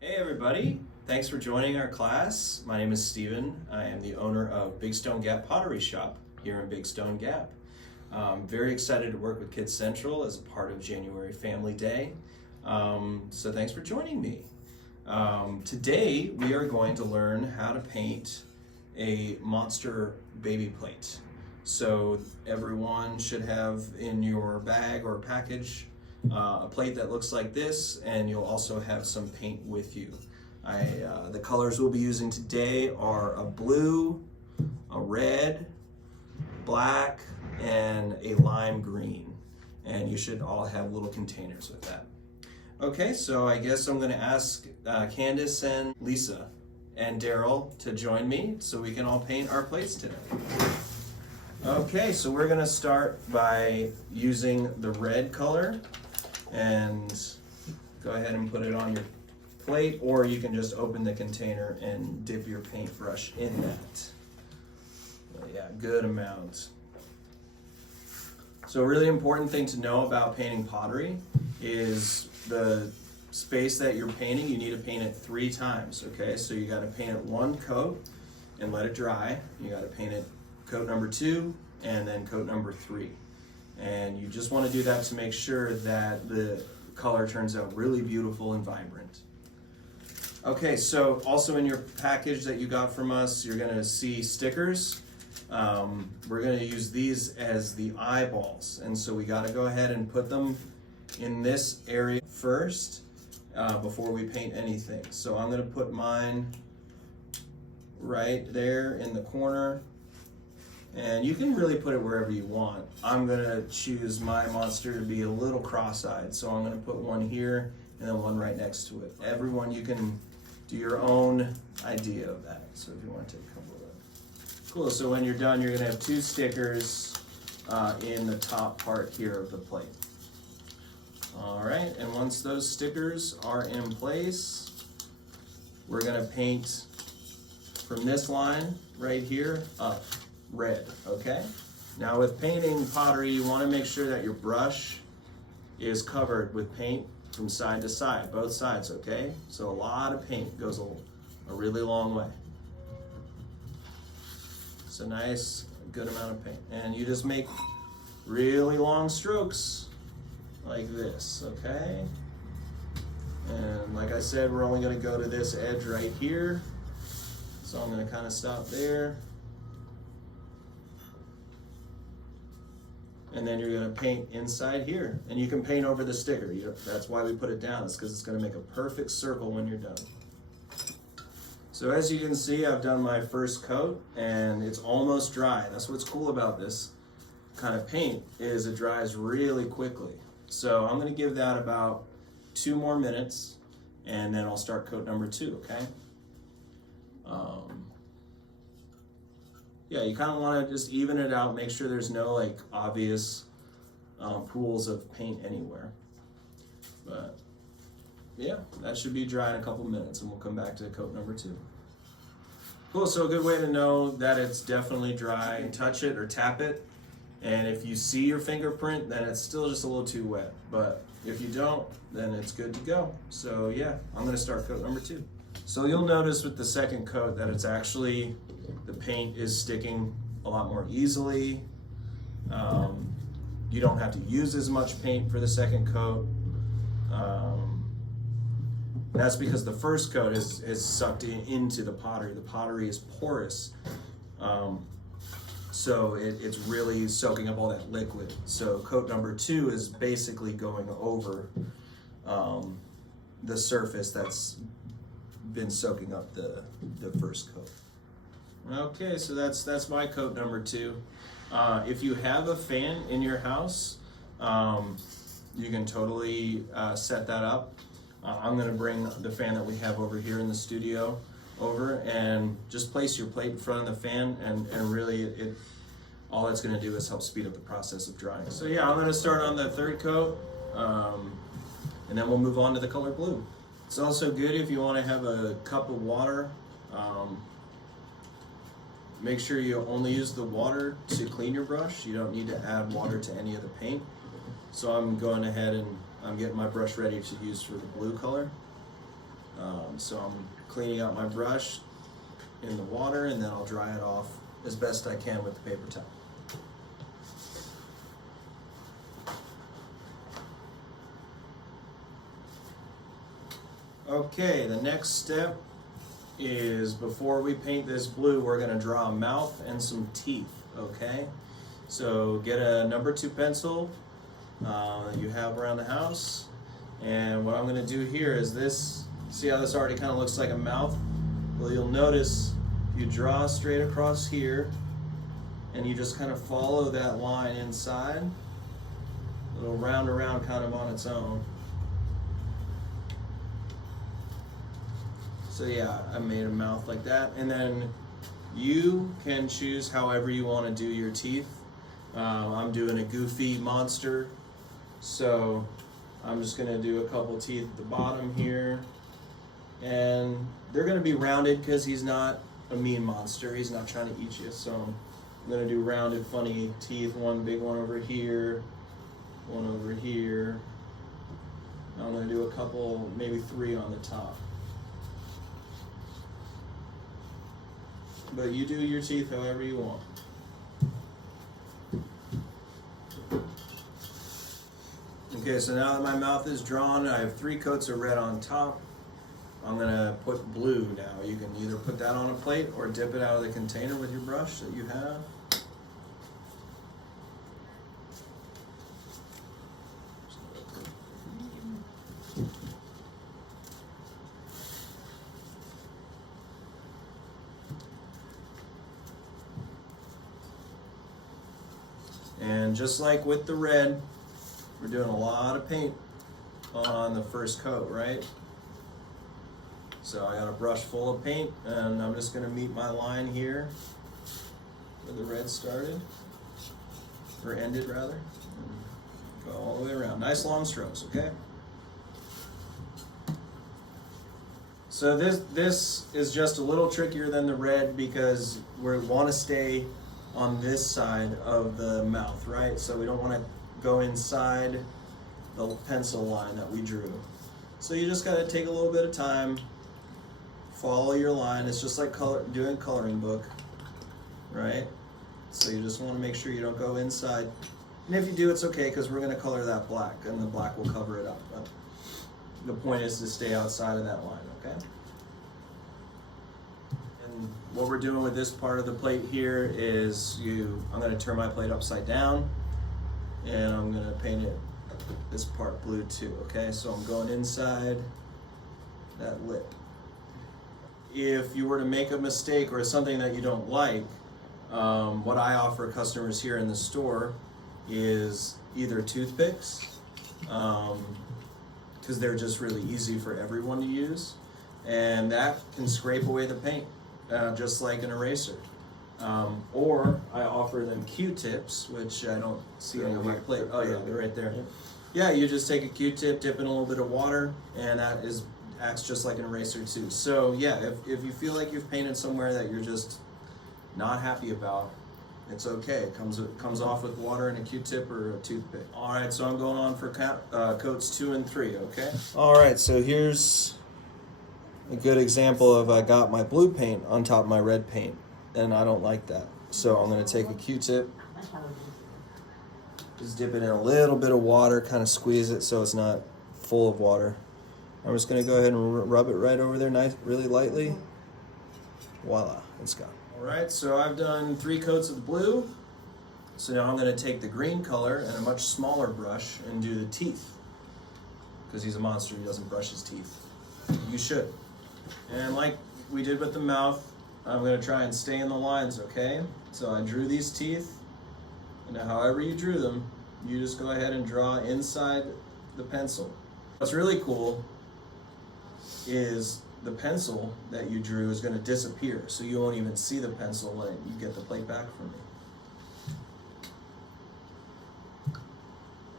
Hey everybody, thanks for joining our class. My name is Steven. I am the owner of Big Stone Gap Pottery Shop here in Big Stone Gap. I'm very excited to work with Kids Central as a part of January Family Day. So thanks for joining me. Today we are going to learn how to paint a monster baby plate. So everyone should have in your bag or package a plate that looks like this, and you'll also have some paint with you. The colors we'll be using today are a blue, a red, black, and a lime green. And you should all have little containers with that. Okay, so I guess I'm going to ask Candace and Lisa and Daryl to join me so we can all paint our plates today. Okay, so we're going to start by using the red color, and go ahead and put it on your plate, or you can just open the container and dip your paintbrush in that. Yeah, good amount. So a really important thing to know about painting pottery is the space that you're painting, you need to paint it 3 times, okay? So you gotta paint it 1 coat and let it dry. You gotta paint it coat number 2 and then coat number 3. And you just want to do that to make sure that the color turns out really beautiful and vibrant. Okay, so also in your package that you got from us, you're going to see stickers. We're going to use these as the eyeballs, and so we got to go ahead and put them in this area first before we paint anything. So I'm going to put mine right there in the corner. And you can really put it wherever you want. I'm gonna choose my monster to be a little cross-eyed, so I'm gonna put one here and then one right next to it. Everyone, you can do your own idea of that. So if you want to take a couple of them. Cool, so when you're done, you're gonna have 2 stickers in the top part here of the plate. All right, and once those stickers are in place, we're gonna paint from this line right here up. Red, okay? Now with painting pottery, you want to make sure that your brush is covered with paint from side to side, both sides, okay? So a lot of paint goes a really long way. It's a nice, good amount of paint. And you just make really long strokes like this, okay? And like I said, we're only going to go to this edge right here. So I'm going to kind of stop there. And then you're going to paint inside here, and you can paint over the sticker. That's why we put it down. It's because it's going to make a perfect circle when you're done. So as you can see, I've done my first coat and it's almost dry. That's what's cool about this kind of paint, is it dries really quickly. So I'm going to give that about 2 more minutes, and then I'll start coat number 2, okay? Yeah, you kind of want to just even it out, make sure there's no like obvious pools of paint anywhere. But yeah, that should be dry in a couple minutes, and we'll come back to coat number 2. Cool, so a good way to know that it's definitely dry, touch it or tap it, and if you see your fingerprint, then it's still just a little too wet. But if you don't, then it's good to go. So yeah, I'm gonna start coat number 2. So you'll notice with the second coat that it's actually, the paint is sticking a lot more easily. You don't have to use as much paint for the second coat. That's because the first coat is sucked into the pottery. The pottery is porous, so it's really soaking up all that liquid. So coat number 2 is basically going over the surface that's been soaking up the first coat. Okay, so that's my coat number 2. If you have a fan in your house, you can totally set that up. I'm gonna bring the fan that we have over here in the studio over, and just place your plate in front of the fan, and really all it's gonna do is help speed up the process of drying. So yeah, I'm gonna start on the 3rd coat, and then we'll move on to the color blue. It's also good if you want to have a cup of water. Make sure you only use the water to clean your brush. You don't need to add water to any of the paint. So I'm going ahead and I'm getting my brush ready to use for the blue color. So I'm cleaning out my brush in the water, and then I'll dry it off as best I can with the paper towel. Okay, the next step is, before we paint this blue, we're gonna draw a mouth and some teeth, okay? So get a number 2 pencil that you have around the house, and what I'm gonna do here is this, see how this already kind of looks like a mouth? Well, you'll notice you draw straight across here, and you just kind of follow that line inside. It'll round around kind of on its own. So yeah, I made a mouth like that, and then you can choose however you want to do your teeth. I'm doing a goofy monster, so I'm just gonna do a couple teeth at the bottom here, and they're gonna be rounded because he's not a mean monster. He's not trying to eat you, so I'm gonna do rounded, funny teeth. One big one over here, one over here. I'm gonna do a couple, maybe 3 on the top. But you do your teeth however you want. Okay, so now that my mouth is drawn, I have 3 coats of red on top. I'm gonna put blue now. You can either put that on a plate or dip it out of the container with your brush that you have. And just like with the red, we're doing a lot of paint on the first coat, right? So I got a brush full of paint, and I'm just gonna meet my line here where the red started, or ended rather, and go all the way around. Nice long strokes, okay? So this is just a little trickier than the red because we want to stay on this side of the mouth, right? So we don't want to go inside the pencil line that we drew. So you just got to take a little bit of time, follow your line. It's just like doing coloring book, right? So you just want to make sure you don't go inside. And if you do, it's okay, because we're going to color that black, and the black will cover it up. But the point is to stay outside of that line, okay? And what we're doing with this part of the plate here is I'm going to turn my plate upside down, and I'm going to paint this part blue too, okay? So I'm going inside that lip. If you were to make a mistake or something that you don't like, what I offer customers here in the store is either toothpicks, because they're just really easy for everyone to use, and that can scrape away the paint, just like an eraser. Or I offer them Q-tips, which I don't see any on my plate. Oh yeah, they're right there. Yeah, you just take a Q-tip, dip in a little bit of water, and that acts just like an eraser too. So yeah, if you feel like you've painted somewhere that you're just not happy about, it's okay. It comes off with water and a Q-tip or a toothpick. All right, so I'm going on for coats 2 and 3, okay? All right, so here's a good example of I got my blue paint on top of my red paint, and I don't like that. So I'm gonna take a Q-tip, just dip it in a little bit of water, kind of squeeze it so it's not full of water. I'm just gonna go ahead and rub it right over there, nice, really lightly. Voila, it's gone. All right, so I've done 3 coats of the blue. So now I'm gonna take the green color and a much smaller brush and do the teeth. Because he's a monster, he doesn't brush his teeth. You should. And like we did with the mouth, I'm gonna try and stay in the lines, okay? So I drew these teeth, and now however you drew them, you just go ahead and draw inside the pencil. What's really cool is the pencil that you drew is going to disappear, so you won't even see the pencil when you get the plate back from me.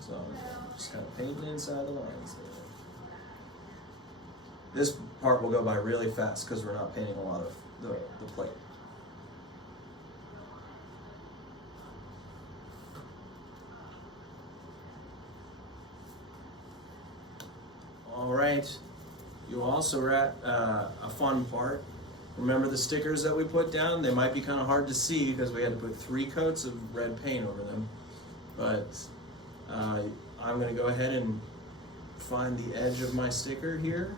So I'm just kind of painting inside the lines there. This part will go by really fast because we're not painting a lot of the plate. All right. You also are at a fun part. Remember the stickers that we put down? They might be kind of hard to see because we had to put 3 coats of red paint over them. But I'm going to go ahead and find the edge of my sticker here.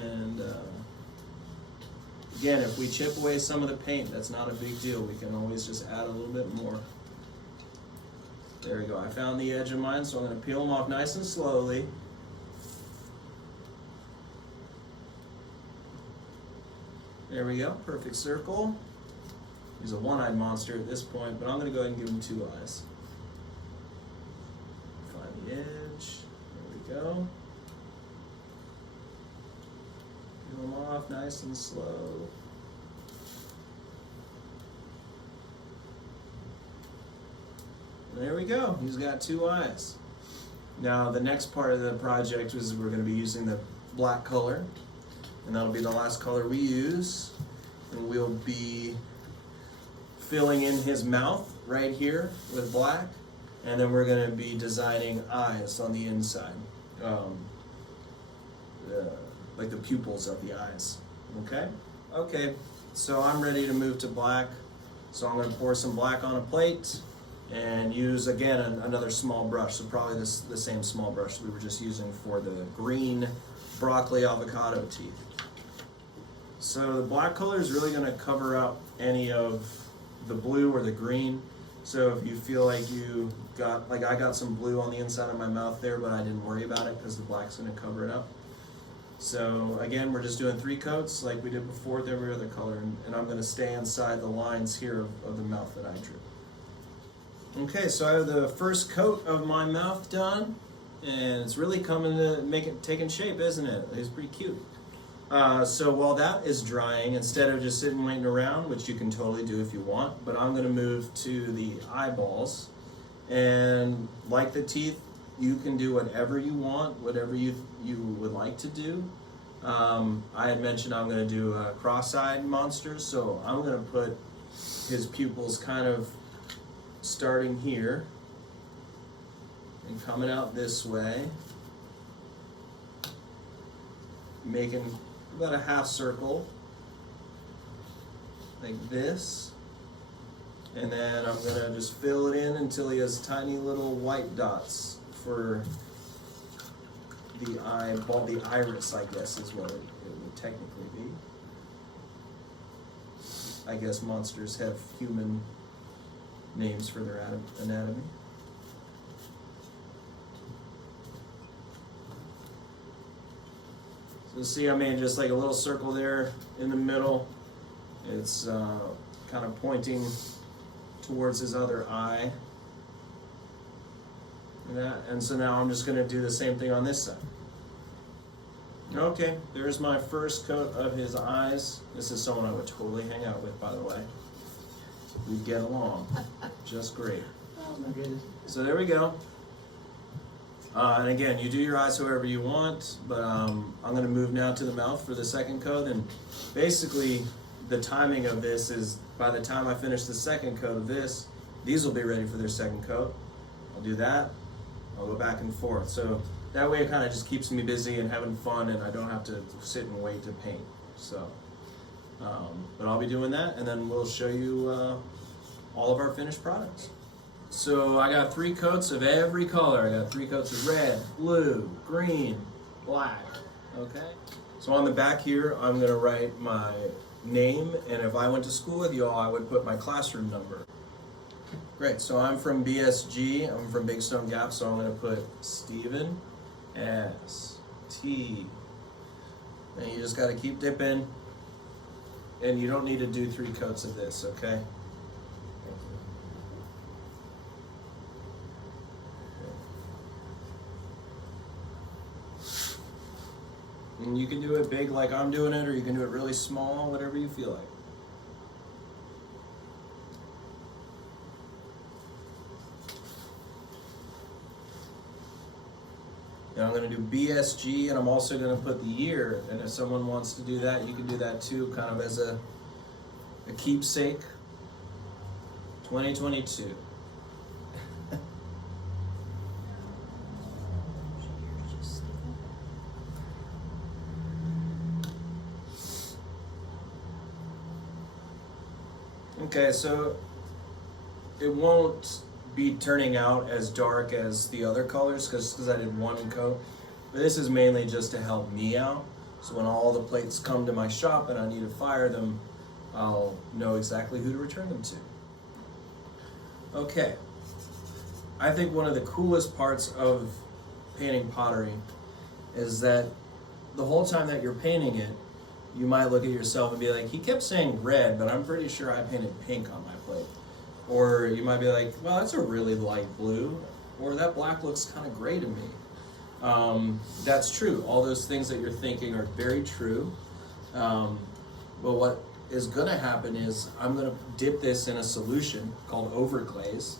And again, if we chip away some of the paint, that's not a big deal. We can always just add a little bit more. There we go. I found the edge of mine, so I'm going to peel them off nice and slowly. There we go, perfect circle. He's a one-eyed monster at this point, but I'm going to go ahead and give him 2 eyes. Find the edge. There we go. Peel them off nice and slow. There we go, he's got 2 eyes. Now the next part of the project is we're going to be using the black color, and that'll be the last color we use. And we'll be filling in his mouth right here with black, and then we're going to be designing eyes on the inside, like the pupils of the eyes. Okay, so I'm ready to move to black. So I'm going to pour some black on a plate and use again another small brush, so probably the same small brush we were just using for the green broccoli avocado teeth. So the black color is really going to cover up any of the blue or the green. So if you feel like you got, like I got some blue on the inside of my mouth there, but I didn't worry about it because the black's going to cover it up. So again, we're just doing 3 coats like we did before with every other color, and I'm going to stay inside the lines here of the mouth that I drew. Okay, so I have the first coat of my mouth done, and it's really coming to taking shape, isn't it? It's pretty cute. So while that is drying, instead of just sitting waiting around, which you can totally do if you want, but I'm going to move to the eyeballs. And like the teeth, you can do whatever you want, whatever you would like to do. I had mentioned I'm going to do cross-eyed monsters, so I'm going to put his pupils kind of starting here and coming out this way, making about a half circle like this, and then I'm going to just fill it in until he has tiny little white dots for the eyeball, the iris, I guess is what it would technically be. I guess monsters have human names for their anatomy. So see, I made just like a little circle there in the middle. It's kind of pointing towards his other eye. And so now I'm just going to do the same thing on this side. Okay, there's my first coat of his eyes. This is someone I would totally hang out with, by the way. We'd get along just great. Oh my goodness. So there we go. And again, you do your eyes however you want, but I'm going to move now to the mouth for the second coat. And basically, the timing of this is by the time I finish the second coat of this, these will be ready for their second coat. I'll do that. I'll go back and forth. So that way it kind of just keeps me busy and having fun, and I don't have to sit and wait to paint. So, but I'll be doing that, and then we'll show you all of our finished products. So I got 3 coats of every color. I got 3 coats of red, blue, green, black. Okay. So on the back here, I'm going to write my name, and if I went to school with y'all, I would put my classroom number. Great. So I'm from BSG. I'm from Big Stone Gap, so I'm going to put Stephen S. T. And you just got to keep dipping, and you don't need to do 3 coats of this, okay? And you can do it big like I'm doing it, or you can do it really small, whatever you feel like. And I'm going to do BSG, and I'm also going to put the year, and if someone wants to do that, you can do that too, kind of as a keepsake. 2022. Okay, so it won't be turning out as dark as the other colors because I did one coat. But this is mainly just to help me out. So when all the plates come to my shop and I need to fire them, I'll know exactly who to return them to. Okay, I think one of the coolest parts of painting pottery is that the whole time that you're painting it, you might look at yourself and be like, he kept saying red, but I'm pretty sure I painted pink on my plate. Or you might be like, well, that's a really light blue, or that black looks kind of gray to me. That's true. All those things that you're thinking are very true. But what is going to happen is I'm going to dip this in a solution called overglaze,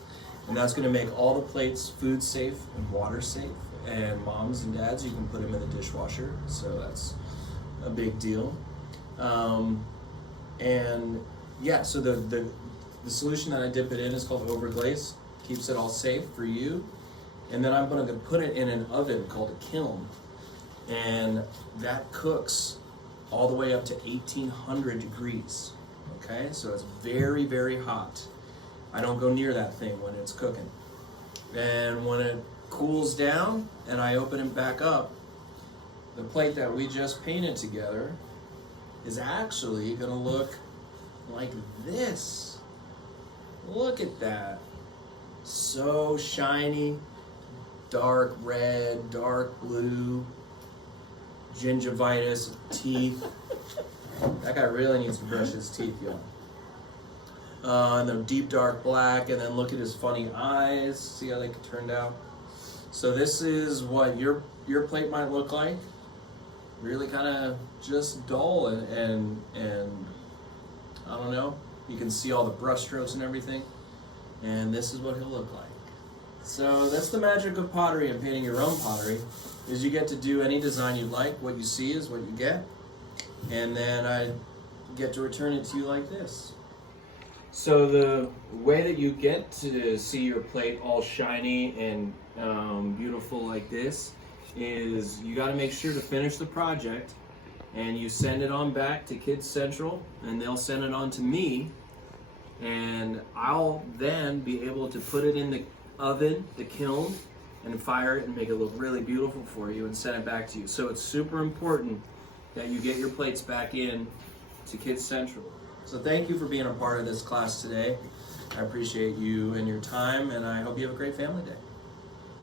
and that's going to make all the plates food safe and water safe. And moms and dads, you can put them in the dishwasher, so that's a big deal. And yeah, so the solution that I dip it in is called overglaze, keeps it all safe for you. And then I'm going to put it in an oven called a kiln, and that cooks all the way up to 1800 degrees. Okay, so it's very, very hot. I don't go near that thing when it's cooking. And when it cools down and I open it back up, the plate that we just painted together is actually going to look like this. Look at that. So shiny, dark red, dark blue, gingivitis, teeth. That guy really needs to brush his teeth, y'all. And then deep dark black, and then look at his funny eyes. See how they turned out? So this is what your plate might look like. Really kind of just dull and I don't know. You can see all the brush strokes and everything. And this is what he'll look like. So that's the magic of pottery and painting your own pottery, is you get to do any design you like. What you see is what you get. And then I get to return it to you like this. So the way that you get to see your plate all shiny and beautiful like this is you got to make sure to finish the project, and you send it on back to Kids Central, and they'll send it on to me, and I'll then be able to put it in the oven, the kiln, and fire it and make it look really beautiful for you and send it back to you. So it's super important that you get your plates back in to Kids Central. So thank you for being a part of this class today. I appreciate you and your time, and I hope you have a great family day.